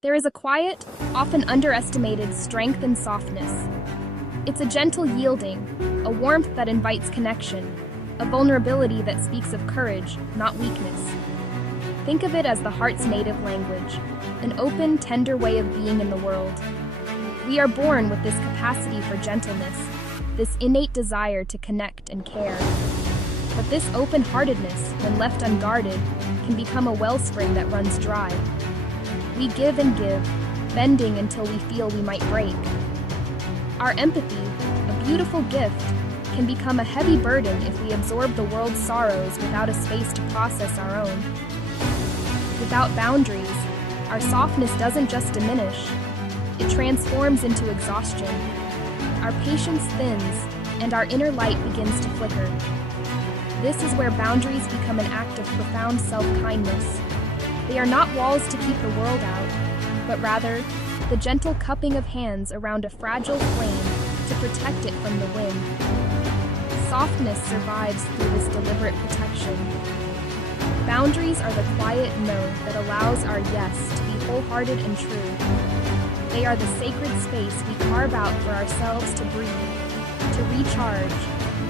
There is a quiet, often underestimated strength in softness. It's a gentle yielding, a warmth that invites connection, a vulnerability that speaks of courage, not weakness. Think of it as the heart's native language, an open, tender way of being in the world. We are born with this capacity for gentleness, this innate desire to connect and care. But this open-heartedness, when left unguarded, can become a wellspring that runs dry. We give and give, bending until we feel we might break. Our empathy, a beautiful gift, can become a heavy burden if we absorb the world's sorrows without a space to process our own. Without boundaries, our softness doesn't just diminish, it transforms into exhaustion. Our patience thins, and our inner light begins to flicker. This is where boundaries become an act of profound self-kindness. They are not walls to keep the world out, but rather, the gentle cupping of hands around a fragile flame to protect it from the wind. Softness survives through this deliberate protection. Boundaries are the quiet no that allows our yes to be wholehearted and true. They are the sacred space we carve out for ourselves to breathe, to recharge,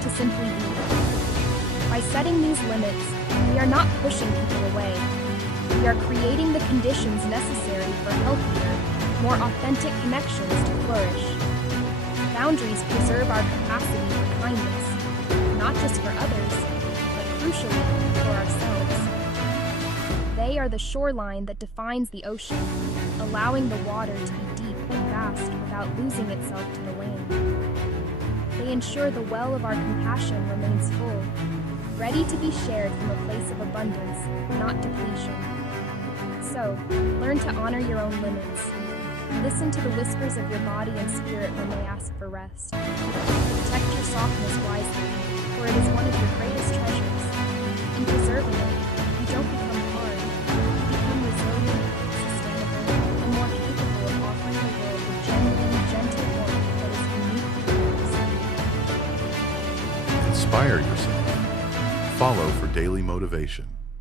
to simply be. By setting these limits, we are not pushing people away. We are creating the conditions necessary for healthier, more authentic connections to flourish. Boundaries preserve our capacity for kindness, not just for others, but crucially for ourselves. They are the shoreline that defines the ocean, allowing the water to be deep and vast without losing itself to the land. They ensure the well of our compassion remains full, ready to be shared from a place of abundance, not depletion. So, learn to honor your own limits. Listen to the whispers of your body and spirit when they ask for rest. Protect your softness wisely, for it is one of your greatest treasures. In preserving it, you don't become hard. You become resilient, sustainable, and more capable of offering the world a genuine, gentle warmth that is uniquely yours. Inspire yourself. Follow for daily motivation.